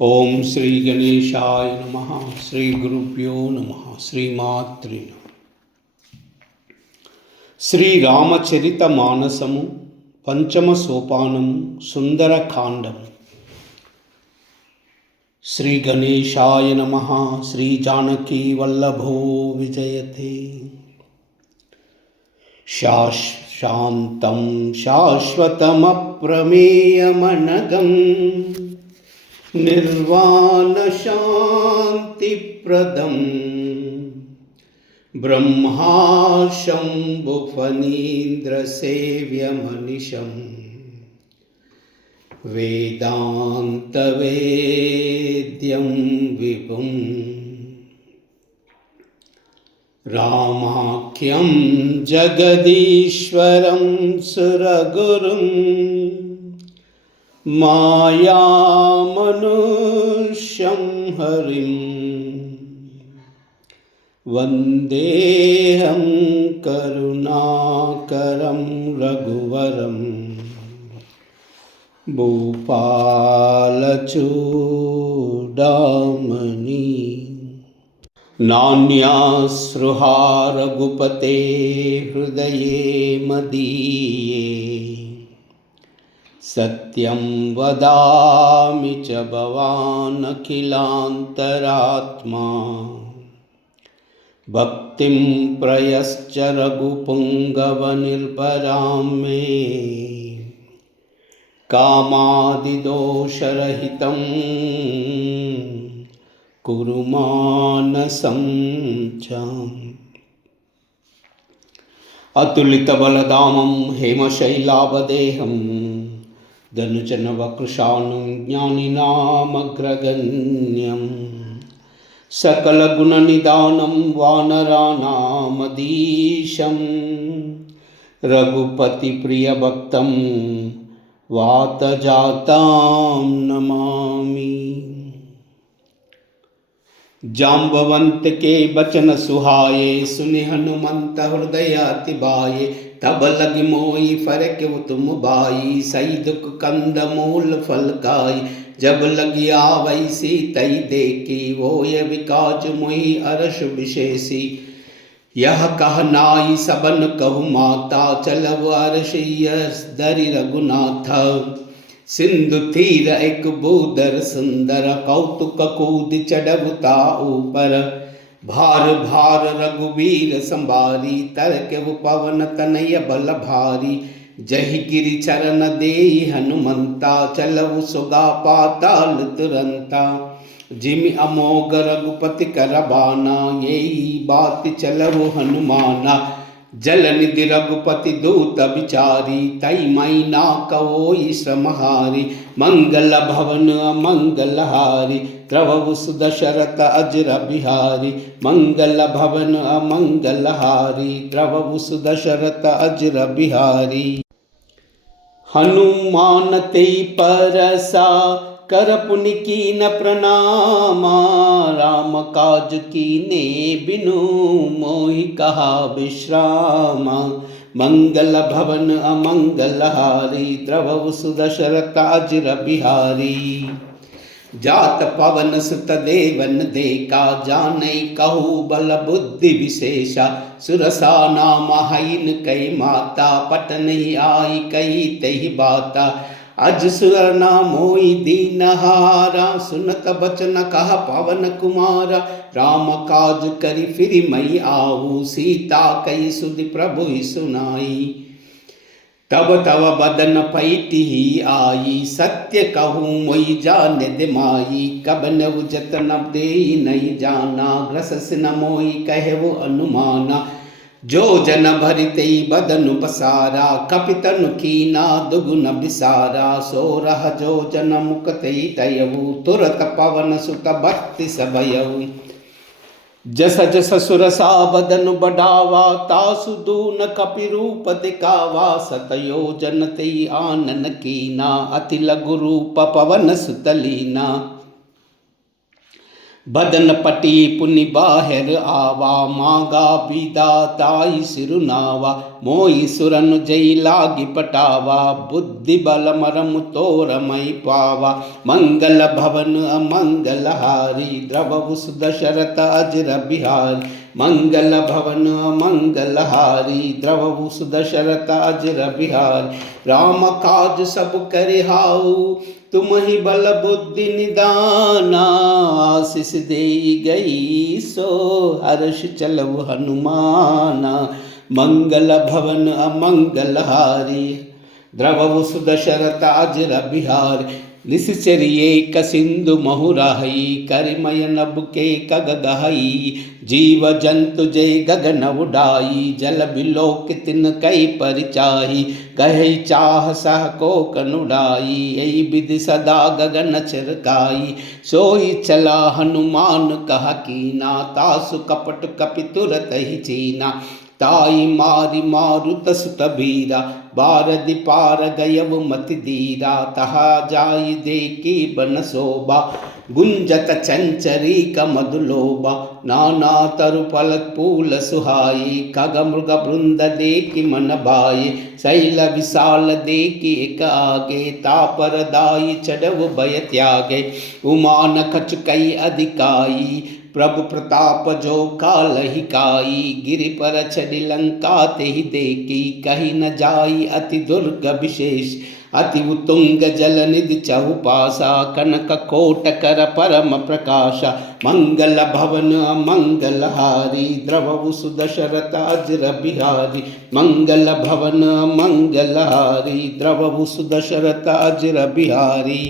ओम श्री गणेशाय नमः। श्री गुरुभ्यो नमः। श्रीमात्रे नमः। श्री रामचरित मानसमु पंचम सोपानम सुंदरकांडम। श्री गणेशाय नमः। श्री जानकी वल्लभो विजयते। शांतं शाश्वतमप्रमेयमनघं निर्वाण शांतिप्रदं ब्रह्मा शंभुफणीन्द्र सेव्यमनिशं वेदांत वेद्यं विभुं रामाख्यं जगदीश्वरं सुरगुरुं मायामनुष्यं हरिं वन्देऽहं करुणाकरं रघुवरं भूपालचूडामणि। नान्यास्पृहा रघुपते हृदये मदीये सत्यं वदामि च भवान् अखिलान्तरात्मा भक्तिं प्रयश्च रघुपुङ्गवनिर्भरां मे कामादिदोषरहितं कुरु मानसं च। अतुलितबलधामं हेमशैलावदेहं धनुजनवकृशानुं ज्ञानिनामग्रगण्यं सकलगुणनिधानं वानराणामधीशं रघुपतिप्रियभक्तं वातजातां नमामि। जाम्बवंत के बचन सुहाए सुनि हनुमंत हृदय अति भाए तब लगी मोई फरक तुम भाई सही दुख कंद मूल फल खाई जब लगी आवैसी तई देखी वो ये विकाज मुहि अरश विशेषी यह कह नाई सबन कहु माता चलव अरशियस दरि रघुनाथ सिंधु तीर एक बूदर सुंदर कौतुक कूद चढ़वता ऊपर भार भार रघुवीर संभारी तरक पवन तनय बल भारी जहि गिरि चरण देहि हनुमंता चलऊ सुगा पाताल तुरंता जिमि अमोघ रघुपति कर बाना यही बात चलऊ हनुमाना जल निधि रघुपति दूत विचारी तई मई ना कवोई समहारी मंगल भवन अमंगल हारी त्रवु सुदशरथ अजर बिहारी मंगल भवन अमंगल हारी त्रवु सुदशरथ अजर बिहारी। हनुमान ते परसा कर पुनि कीन प्रणामा राम काज कीने बिनु मोहि कहा विश्रामा मंगल भवन अमंगल हारी द्रवु सुदशरथ अजर बिहारी जात पवन सुत देवन देखा जानै कहु बल बुद्धि विशेषा सुरसा नाम हईन कई माता पट नहीं आई कही तही बाता अज सुर मोई दीनहारा सुनत बचन कहा पवन कुमारा राम काज करी फिरि मई आऊ सीता कई सुधि प्रभु सुनाई तब तव बदन पैटी आई सत्य कहूँ मोई जान दिमाई कब न जतन दे नहीं जाना ग्रस न मोई कहु अनुमाना जो जन भरिते बदन पसारा कपितनु कीना दुगुन बिसारा सोरह जो जन मुकते तयऊ तुरत पवन सुत भक्ति सबयऊ जस जस सुरसा बदन बढ़ावा तासु दून कपि रूप दिखावा सतयो जनते आनन कीना अति लघु रूप पवन सुतलीना बदन पटी पुनि बाहर आवा, मांगा बीदा ताई सिरुनावा, मोई सुरन जई लागी पटावा, बुद्धि बल मरम तोर मई पावा, मंगल भवन अमंगल हारी, द्रवभुस दशरथ अजर बिहारी, मंगल भवन मंगल हारी, द्रवभुस दशरथ अजर बिहारी, राम काज सब करिहाऊ, तुम ही बल बुद्धि निदाना, आशीष दे गई सो हर्ष चलव हनुमाना, मंगल भवन अमंगल हारी, द्रवभुस दशरथ अजर बिहारी, निश्चरिये कसिंधु महुराही, करिमय नभ के कग गहई, जीव जंतु जय गगन उडाई, जल बिलोक तिन कई परिचाही, कहे चाह सह को कनुडाई, यही विधि सदा गगन छिरकाई, सोई चला हनुमान कहा कीना, तासु कपट कपि तुरत ही चीना, ताई मारी मारुत सुत बीरा, बारदि पार गयव मति दीरा, तहा जाई देखी बन शोभा, गुंजत चंचरी कमदुलोबा, नाना तरु फलत फूल सुहाई, खग मृग वृंद देखी मन भाई, शैल विशाल देखी एक आगे, तापर दाई चढ़व भय त्यागे, उमान खच कई अधिकाई, प्रभु प्रताप जो कालहि काई, गिरि पर चढ़ी लंका तेहि देखी, कही न जाई अति दुर्ग विशेष, अति उत्तुंग जल निधि चहुपासा, कनक कोट कर परम प्रकाशा, मंगल भवन मंगल हारी, द्रवभुस दशरथ अजर बिहारी, मंगल भवन मंगल हारी, द्रवभुस दशरथ अजर बिहारी,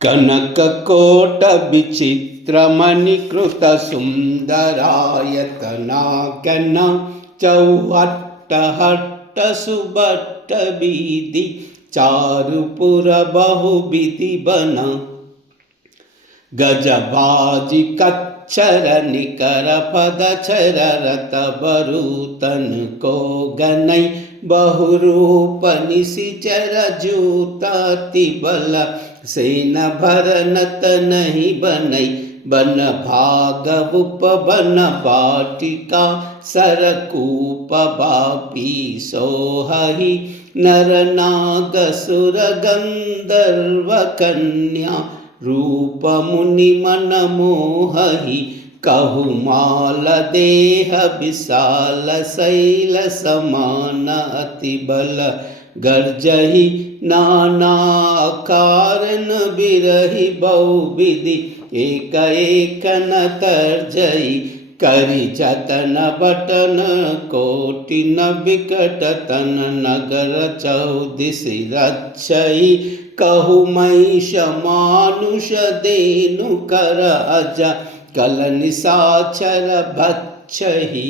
कनक कोट विचित्र मणिकृत सुंदरायतना, कना चौहट्ट हट्ट सुबट्ट बीधि, चारुपुर बहुविधि बना, गजबाजी कच्छर निकर पदछर रत बरूतन को गनई, बहुरूप निशिचर जूता तिबल, सेन भरनत नहीं बनई, बन भाग उपवन बाटिका, सरकूप बापी सोहहि, नर नाग सुर गंधर्व कन्या, रूप मुनि मन मोहहि, कहु माल देह विशाल, शैल समान अति बल, गर्जहि नाना कारण बिरहि बहुविधि, एक एक न तर्जई, करि जतन बटन कोटि न बिकट तन, नगर चौदिसि रक्षई, कहु महिष मानुष देनु कर अजा, कल निशाचर भक्षहि,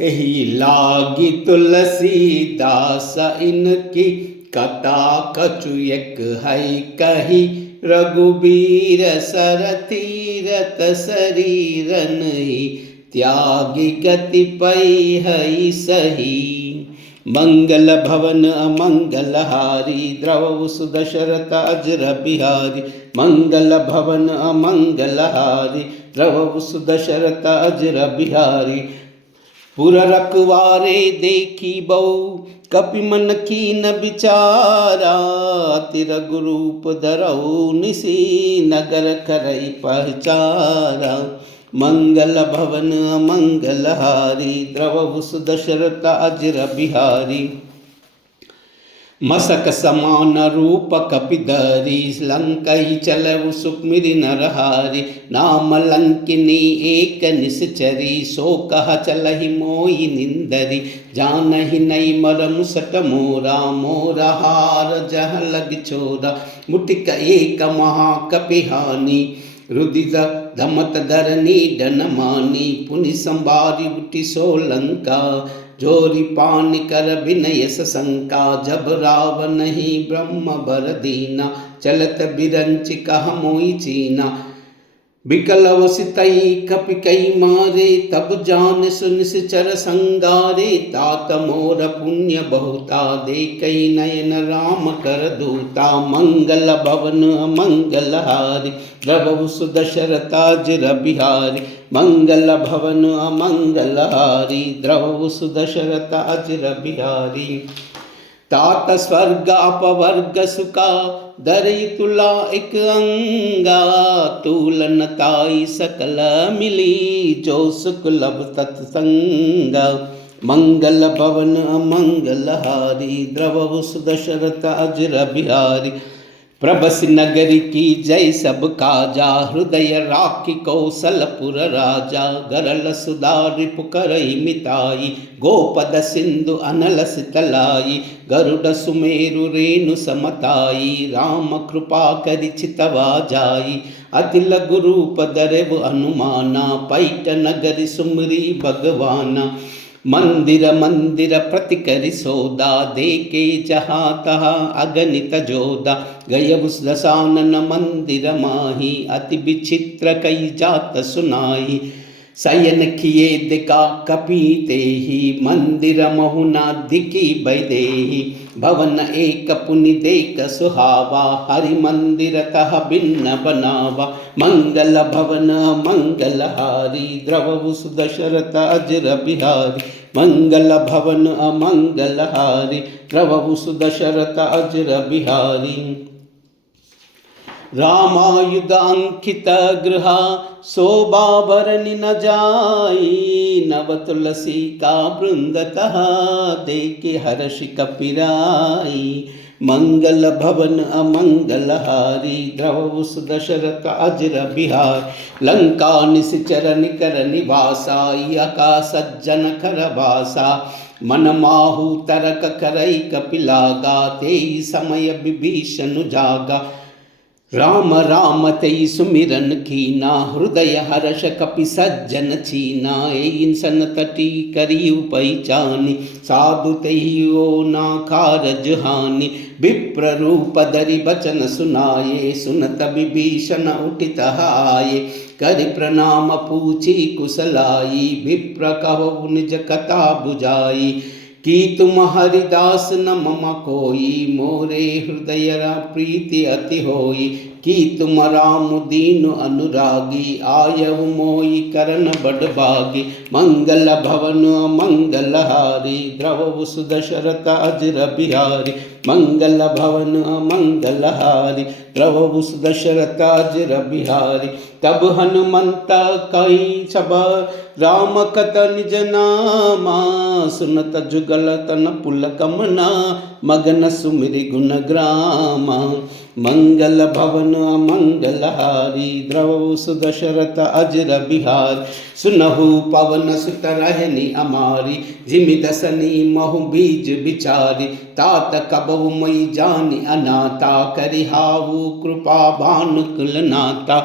एहि लागी तुलसीदास इनकी, कथा कछु एक है कही, रघुबीर सर तीरथ शरीरन ही, त्यागी गति पई है सही, मंगल भवन अमंगल हारी, द्रवभुस दशरथ अजर बिहारी, मंगल भवन अमंगल हारी, द्रवभुस दशरथ अजर बिहारी, पुर रखवारे देखी बहु, कपि मन कीन विचारा, अति रघु रूप धरऊ निसी, नगर करई पहचारा, मंगल भवन मंगल हारी, द्रवभुस दशरथ अजर बिहारी, मसक समान रूप कपिधरी, लंकई चलऊ सुक्मिरि नरहारी, नाम लंकिनी एक निश्चरी, सो कह चलहि मोहि निंदरी, जानहि नहीं मरम सट मोरा, मोरा हार जह लग छोरा, मुटिक एक महाकपिहानी, रुदिर धमत धरनी डन मानी, पुनि संबारी उठी सो लंका, जोरी पान कर विनय सशंका, जब राव नहीं ब्रह्म बर दीना, चलत बिरंच कह मोई चीना, बिकलव सितई कपि कई मारे, तब जान सुन सिचर संगारे। तात मोर पुण्य बहुता, देखई नयन राम कर दूता। मंगल भवन अमंगल हारी, द्रवहु सुदशरथाजिर बिहारी। मंगल भवन अमंगल हारी, द्रवहु सुदशरथाजिर बिहारी। तात स्वर्ग अपवर्ग सुखा, दरई तुला एक अंगा। तूलन ताई सकल मिली, जो सुख लब तत्संगा। मंगल भवन अमंगल हारी, द्रवहु सुदशरथ अजिर बिहारी। प्रभसि नगरी की जय सब काजा, हृदय राखी कौशलपुर राजा। गरल सुधा रिपु करई मिताई, गोपद सिंधु अनल सितलाई। गरुड़ सुमेरु रेणु समताई, राम कृपा करि चितवा जाई। अति लघु रूप धरव हनुमाना, पैठ नगरी सुमरी भगवाना। मंदिर मंदिर प्रति करि सोदा, देखे जहाँ तहाँ अगणित जोदा। गय दशानन मंदिर माही, अति विचित्र कई जात सुनाई। शयन किए दिका कपीते ही, मंदिर महुना दिकी बैदेही। भवन एक पुनि देख सुहावा, हरि मंदिर तह भिन्न बनावा। मंगल भवन मंगल हारी, द्रवहु सुदशरथ अजिर बिहारी। मंगल भवन अमंगल हारी, द्रवहु सुदशरथ अजिर बिहारी। रामायुध अंकित गृहा, शोभा भरनि न जाई। नव तुलसी का वृंदतः, देखे हर्षि कपिराई। मंगल भवन अमंगल हारी, द्रवहु सुदशरथ अजिर बिहारी। लंका निश्चर निकर निवासा, यका सज्जन कर वासा। मन माहु तरक करई कपिलागा, तेई समय विभीषण जागा। राम राम तई सुमिरन कीना, हृदय हर्ष कपि सज्जन चीना। एइन सन तटी करी उपैचानी, साधु तई ओ ना कारज हानि। विप्र रूप धरि बचन सुनाये, सुनत विभीषण उठित आये। करि प्रणाम पूछी कुशलाई, विप्र कहु निज कथा बुझाई। कि तुम हरिदास न मम कोई, मोरे हृदय प्रीति अति होई। कि तुम राम दीन अनुरागी, आयहु मोहि करन बड़ भागी। मंगल भवन मंगल हारी, द्रवहु सुदशरथ अजिर बिहारी। मंगल भवन मंगल हारी, द्रवहु सुदशरथ अजिर बिहारी। तब हनुमंत कई सब, राम कथ निज नामा। सुनत जुगल तन पुलकमना, मगन सुमिरि गुण ग्रामा। मंगल भवन मंगल हारी, द्रवहु सुदशरथ अजिर बिहारी। सुनहु पवन सुत रहनि अमारी, जिमि दसनी महु बीज बिचारी। तात कबहु मई जानि अनाथा, करिहाहु कृपा भानुकुल नाथा।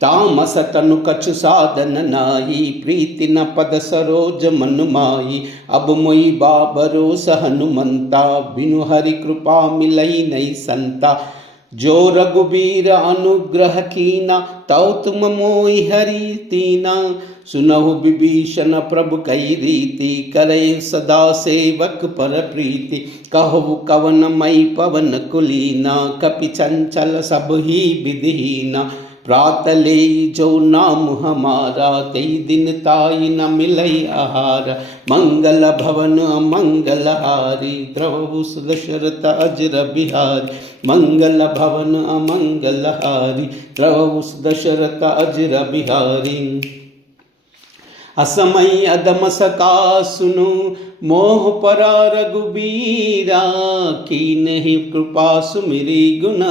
तामस तनु कछु साधन नाही, प्रीति न पद सरोज मनु माही। अब मोहि बा भरोसा हनुमंता, बिनु हरि कृपा मिलई नहीं संता। जो रघुबीर अनुग्रह कीना, तौ तुम मोहि हरि तीना। सुनहु विभीषण प्रभु कई रीति, करे सदा सेवक पर प्रीति। कहु कवन मई पवन कुलीना, कपि चंचल सब ही विधिहीना। प्रात ले जो नाम हमारा, तेई दिन ताई न मिलई आहार। मंगल भवन मंगल हारी, द्रवहु सुदशरथ अजिर बिहारी। मंगल भवन मंगल हारी, द्रवहु सुदशरथ अजिर बिहारी। असमय अदम सका सुनु, मोह परा रघुबीरा। कीन्हि कृपा सुमिरि गुण,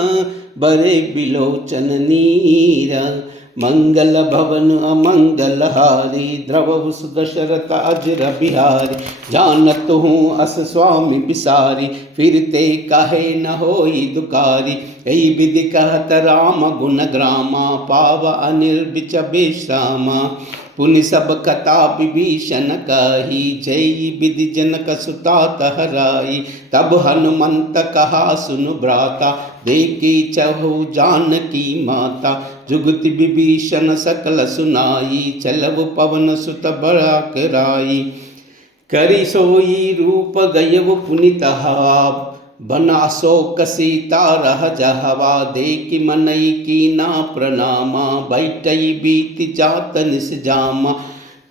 बरे बिलोचन नीरा। मंगल भवन अमंगल हारी, द्रवहु सुदशरथ अजिर बिहारी। जानत हूँ अस स्वामी बिसारी, फिरते कहे न होई दुकारी। यही विधि कहत राम गुण ग्रामा, पाव अनिर्बिच विश्रामा। पुनि सब कथा विभीषण कही, जय विधि जनक सुता तहराई। तब हनुमंत कहा सुन भ्राता, देखी चहु जानकी माता। जुगति विभीषण सकल सुनाई, चलव पवन सुत बड़ा कराई। करि सोई रूप गयव पुनितहा, बना शोक सीता रह जहवा। देखि मनई कीना प्रणामा, बैठई बीत जात निस जामा।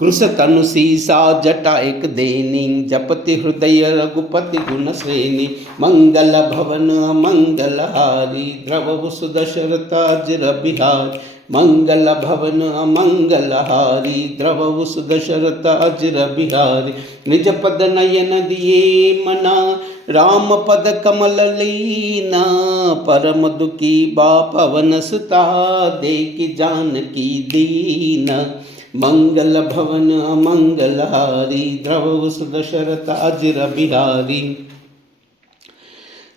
कृश तनु सीसा जटा एक देनी, जपति हृदय रघुपति गुण श्रेणी। मंगल भवन मंगल हारी, द्रवहु सुदशरथ अजर बिहारी। मंगल भवन मंगल हारी, द्रवहु सुदशरथ अजर बिहारी। निज पद नयन दिए मना, राम पद कमल लीना। परम दुखी बा पवन सुता, देखि जानकी दीना। मंगल भवन मंगल हारी, द्रवहु सुदशरथ अजर बिहारी।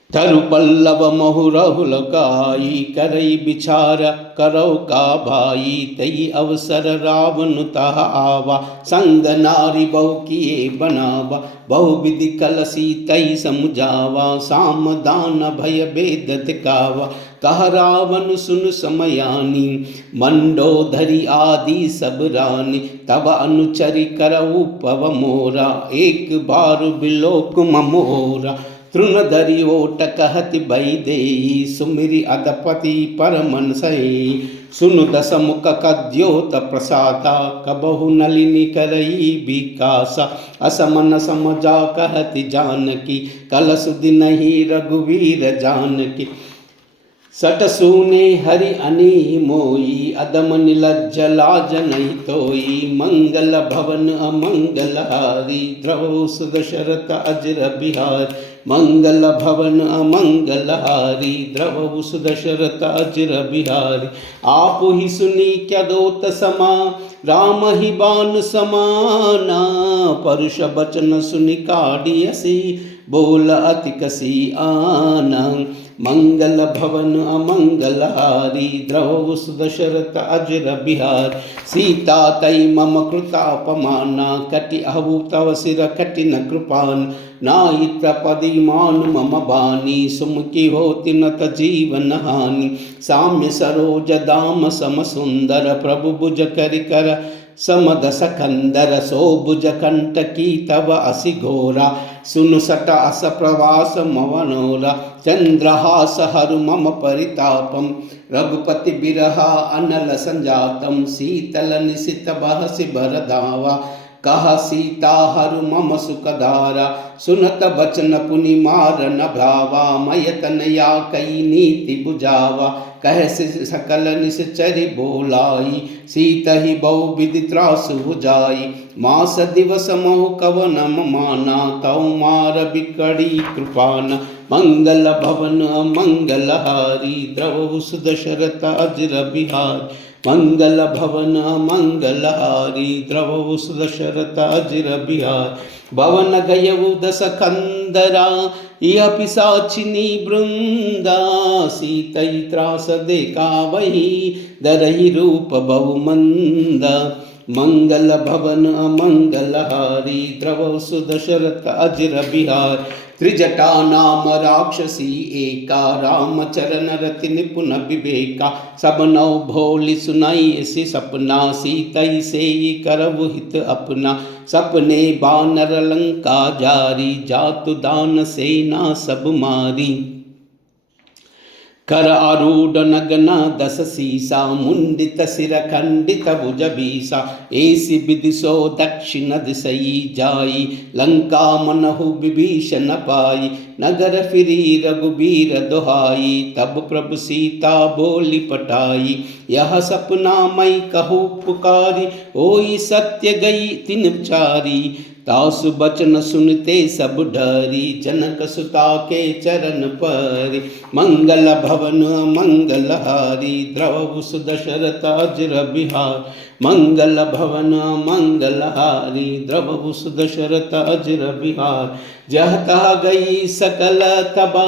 तरु पल्लव महु रहुल गाई, करई बिचार करौ का भाई। तई अवसर रावण तह आवा, संग नारी बहु किए बनावा। बहु विधि कलसी तई समुझावा, साम दान भय भेद दिखावा। कह रावण सुन समयानी, मंडोदरी आदि सब रानी। तब अनुचरि करऊ पव मोरा, एक बार बिलोक मोरा। तृण धरि ओट कहति भई देई, सुमिरि अधपति परमन सई। सुनु दस मुख कद्योत प्रसादा, कबहु नलिनी करई विकासा। असमन समझा कहति जानकी, कल सुदिनहि रघुवीर जानकी। सट सूने हरि अनी मोई, अदम निलज्ज लाज नहीं तोई। मंगल भवन अमंगल हारी, द्रवहु सुदशरथ अजर बिहारी। मंगल भवन अमंगल हारी, द्रवहु सुदशरथ अजर बिहारी। आप ही सुनी क्या दोत समा, राम ही बान समाना। परुष बचन सुनि काढ़ियसी, बोल अति कसी आना। मंगल भवन अमंगल हारी, द्रवहु सुदशरथ अजर बिहारी। सीता तई मम कृतापमाना, कटि अहु तव सिर कठिन कृपान। नाई प्रपदि मानु मम बानी, सुमुखी होति नत जीवन हानि। साम्य सरोज दाम सम सुंदर, प्रभु भुज करि कर समदस कंदर। सोभुज कंटकी तव असि घोरा, सुनु सट अस प्रवास मवनोरा। चंद्रहास हरु मम परितापम, रघुपति बिरहा अनल संजातम। शीतल निशित बहसि बरदावा, कहा सीता हरु मम सुखधारा। सुनत बचन पुनि मारन भावा, मयतन या कई नीति बुझावा। कह सकल निश्चरि बोलाई, सीत ही बहु विधि त्रासु बुझाई। मास दिवस मोह कवन माना, तौ मार बिकड़ी कृपाना। मंगल भवन मंगल हारी, द्रवहु सुदशरथ अजर बिहारी। मंगल भवन मंगल हारी, द्रवहु सुदशरथ अजर बिहारी। भवन गयउ दस कंदरा, यह पिशाचिनी वृंदा। सीतई त्रास देखा वही, दरहि रूप बहु मंदा। मंगल भवन अमंगल हारी, द्रवहु सुदशरथ अजर बिहारी। त्रिजटा नाम राक्षसी एका, राम चरण रति निपुण विवेका। सब नौ भोलि सुनाई ऐसी सपना, सीतई सेई करहु हित अपना। सपने बानर लंका जारी, जातु दान सेना सब मारी। कर आरूढ़ नगना दस सीसा, मुंडित सिर खंडित भुज बीसा। ऐसी विधि सो दक्षिण दिशई जाई, लंका मनहु विभीषण पाई। नगर फिरी रघुबीर दुहाई, तब प्रभु सीता बोली पटाई। यह सपना मई कहूँ पुकारी, ओई सत्य गई तिन चारी। तासु बचन सुनते सब डरी, जनक सुता के चरण परी। मंगल भवन मंगलहारी, द्रवहु सुदशरथ अजर बिहार। मंगल भवन मंगलहारी, द्रवहु सुदशरथ अजर बिहार। जह तह गई सकल तबा,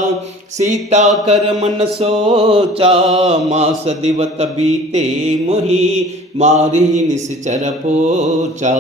सीता कर मन सोचा। मास दिवत बीते मोहि, मारी निश्चर पोचा।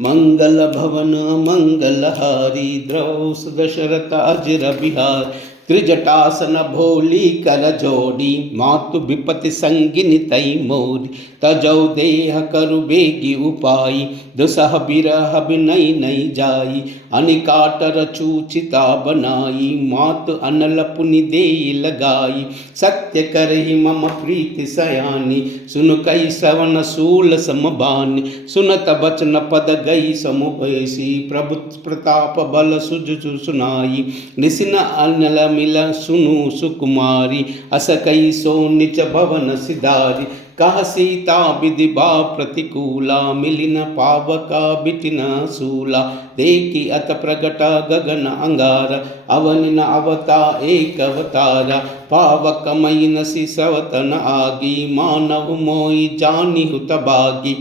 मंगल भवन मंगलहारी, द्रवहु सुदशरथ अजर बिहार। त्रिजटासन भोली कर जोड़ी, मातु विपति संगिनी तई मोरी। तजौ देह करु बेगी उपाई, दुसह बिरह बिनई नई जाई। अनिकाटर चूचिता बनाई, मातु अनल पुनि देई लगाई। सत्य करहि मम प्रीति सयानी, सुन कई श्रवण सूल समबानी। सुनत बचन पद गई समुपैसी, प्रभु प्रताप बल सुज सुनाई। निसिन अनल मिल सुनु सुकुमारी, अस कई सो निच भवन सिधारी। कह सीता विधि बा प्रतिकूला, मिलिन पावका बिटिन सूला। देखी अत प्रगट गगन अंगारा, अवनिन अवता एक अवतारा। पावक मई नसी सवतन आगी, मानव मोई जानी हुत बागी।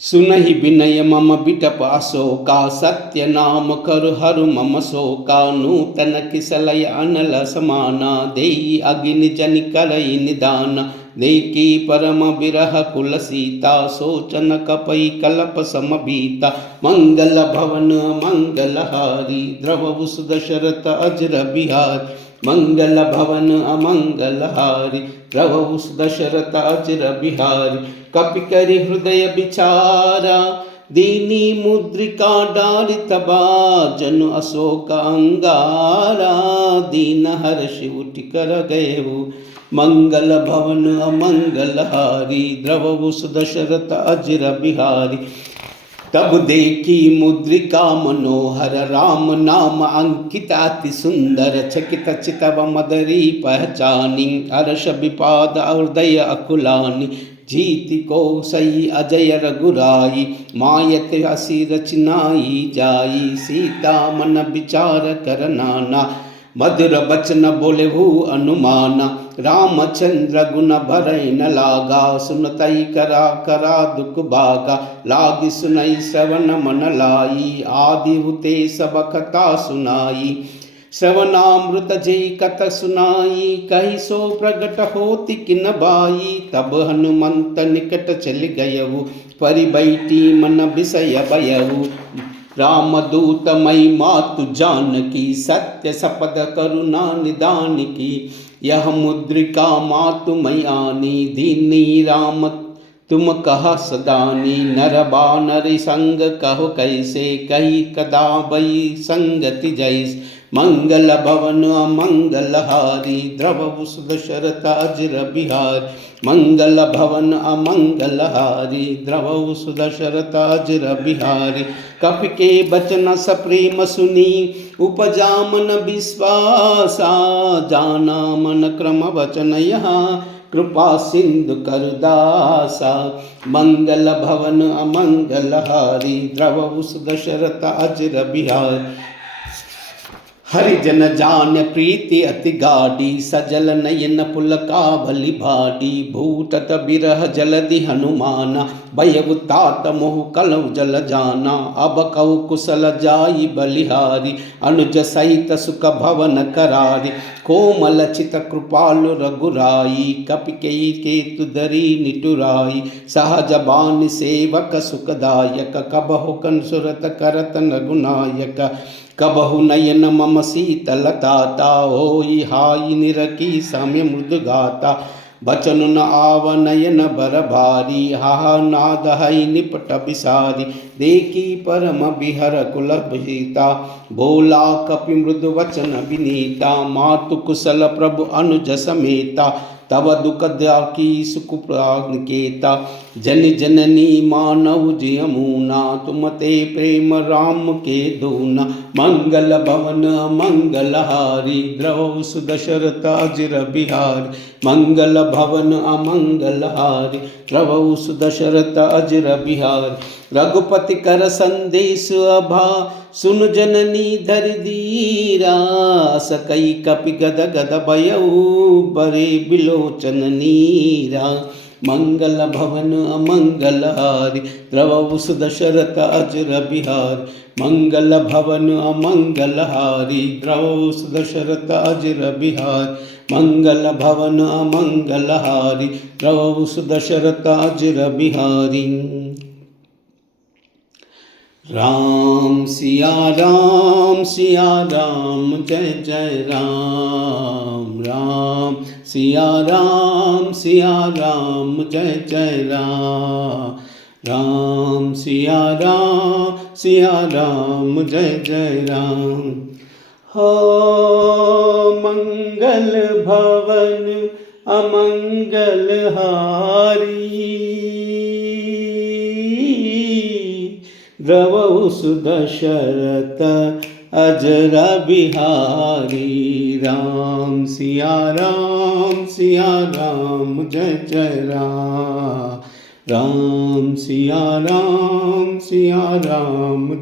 सुनहि विनय मम बिटप अशोका, सत्य नाम करु हरु मम शोका। नूतन किसलय अनल समाना, देई अग्नि जनि करई निदान। देखी परम बिरह कुल सीता, सोचन कपई कलप समबीता। मंगल भवन मंगलहारी, द्रवहु सुदशरथ अजर बिहार। मंगल भवन अमंगलहारी, द्रवहु सुदशरथ अजर बिहारी। कपि करि हृदय विचारा, दीनी मुद्रिका डारि तबा। जनु अशोक अंगारा, दीन हर्षि उठि कर गएहु। मंगल भवन अमंगलहारी, द्रवहु सुदशरथ अजर बिहारी। तब देखी मुद्रिका मनोहर, राम नाम अंकित अति सुंदर। चकित चितव मदरी पहचानी, हर्ष विपाद हृदय अकुलानी। जीति को सही अजय रघुराई, मायत हसी रचनाई जाई। सीता मन विचार कर नाना, मधुर बचन बोलेहु अनुमाना। रामचंद्र गुण भरई न लागा, सुनतई करा करा दुख भागा। लागी सुनई श्रवण मन लाई, आदि हुते सब कथा सुनाई। श्रवणामृत जय कथ सुनाई, कही सो प्रगट होति किन बाई। तब हनुमंत निकट चल गयहु, परि बैठी मन विषय भयहु। रामदूत मई मातु जानकी, सत्य सपद करुणा निदान की। यह मुद्रिका मातु मई आनी, दीनी राम तुम कह सदानी। नर बानर संग कहो कैसे, कही कदा बई संगति जैस। मंगल भवन अमंगलहारी, द्रवहु सुदशरथ अजर बिहार। मंगल भवन अमंगलहारी, द्रवहु सुदशरथ अजर बिहारी। कपि के बचन सप्रेम सुनी, उपजा मन विश्वासा। जाना मन क्रम वचन यहाँ, कृपा सिंधु करदासा। मंगल भवन अमंगलहारी, द्रवहु सुदशरथ अजर बिहार। हरिजन जान प्रीति अति गाढ़ी, सजल नयन पुलकावली भाडी। भूटत बिरह जलधि हनुमाना, भयउ तात मोह कलौ जल जाना। अब कहु कुशल जाई बलिहारी, अनुज सहित सुख भवन करारी। कोमल चित कृपालु रघुराई, कपिकेयी केतु धरि निटुराई। सहज बानि सेवक सुखदायक, कबहु कंसुरत करत रघुनायक। कबहु नयन मम शीतलताता, होई हाई निरकी साम्य मृदु गाता। बचन न आव नयन बर भारी, हा नाद हई निपट बिसारी। देखी परम बिहर कुल भीता, भोला कपि मृदु वचन विनीता। मातु कुशल प्रभु अनुज समेता, तब दुख दाकी सुख प्राणकेता। जन जननी मानव जयमुना, तुम ते प्रेम राम के दूना। मंगल भवन मंगलहारी, द्रवहु सुदशरथ अजर बिहारी। मंगल भवन अमंगल हारी प्रभु सुदशरथ अजर बिहार रघुपति कर संदेश अभा सुन जननी धर धीरा सकई कपि गद गद भयउ बरे बिलोचन नीरा मंगल भवन अमंगल हारी प्रभु सुदशरथ अजर बिहार मंगल भवन अमंगल हारी प्रभु सुदशरथ अजर बिहार मंगल भवन अमंगल हारी प्रभु सुदशरथ अजर बिहारी राम सिया राम जय जय राम राम सिया राम जय जय राम राम सिया राम जय जय राम हो मंगल भवन अमंगल हारी प्रभु सुदशरथ अजर बिहारी राम सिया राम जय जय राम राम सिया राम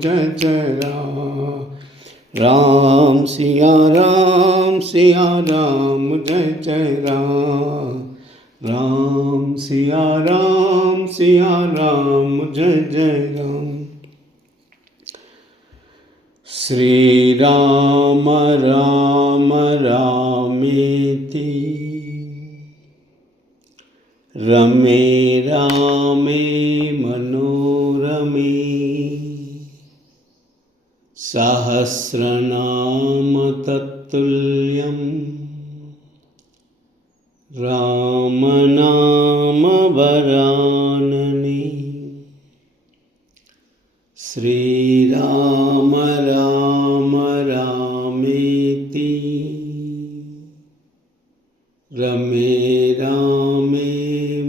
जय जय राम राम सिया राम जय जय राम राम सिया राम जय जय राम श्री राम राम रामेति रमे रामे मनोरमे सहस्रनाम तत्तुल्यं राम नाम वरानने श्री राम राम रामेति रमे रामे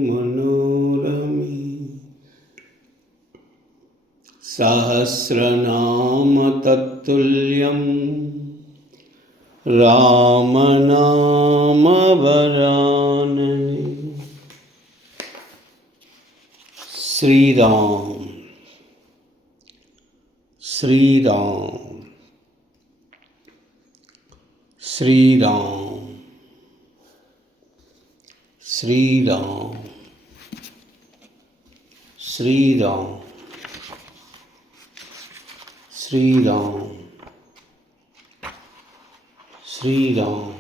मनोरमे सहस्रनाम तत्तुल्यं राम नाम वरानने श्री राम श्री राम श्री राम श्री राम श्री राम श्री राम श्री राम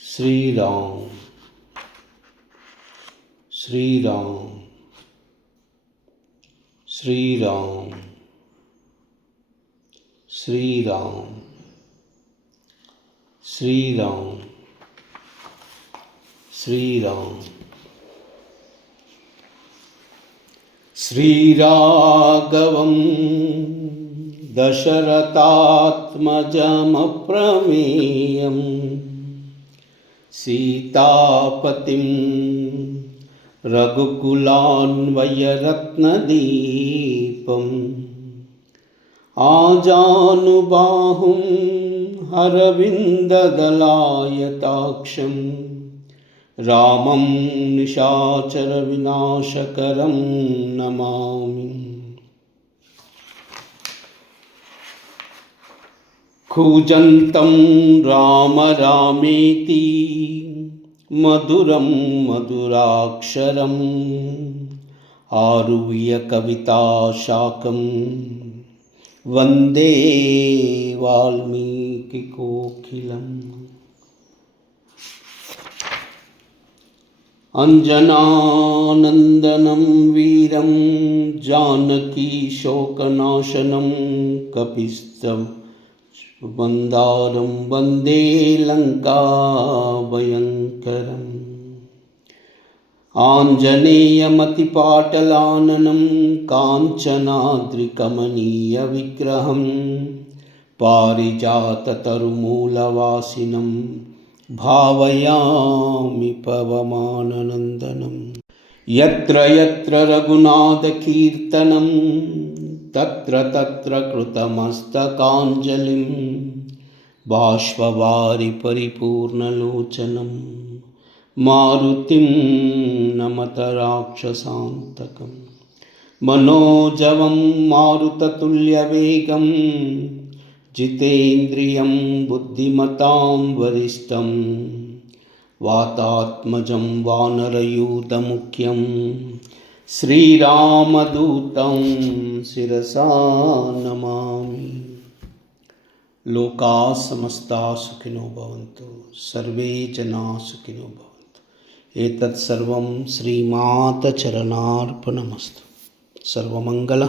श्री राम श्री राम श्री राम श्री राम श्री राम श्री राम श्रीराघवं दशरथात्मजमप्रमेयं सीतापतिं रघुकुलान्वयरत्नदीपम् आजानुबाहुं अरविन्ददलायताक्षं रामं निशाचरविनाशकरं नमामि। कूजन्तं राम रामेति मधुरं मधुराक्षरम् आरुह्य कविताशाकं वन्दे वाल्मीकिकोकिलम्। अंजनानंदनं वीरं जानकी शोकनाशनं कपिस्तवंदारं वन्दे लंकाभयंकरम्। आञ्जनेयमतिपाटलाननं काञ्चनाद्रिकमनीयविग्रहं पारिजाततरुमूलवासिनं भावयामि पवमाननन्दनं। यत्र यत्र रघुनाथकीर्तनं तत्र तत्र कृतमस्तकाञ्जलिं బాష్పవారి పరిపూర్ణలోచనం మారుతిం నమత రాక్షసాంతకం మనోజవం మారుతతుల్యవేగం జితేంద్రియం బుద్ధిమతాం వరిష్టం వాతాత్మజం వానరయూతముఖ్యం శ్రీరామదూతం శిరసా నమామి. లోకా సమస్తా సుఖినో భవంతు, సర్వే జనా సుఖినో భవంతు. ఏతత్ సర్వం శ్రీమాత చరణార్పణమస్తు. సర్వమంగళ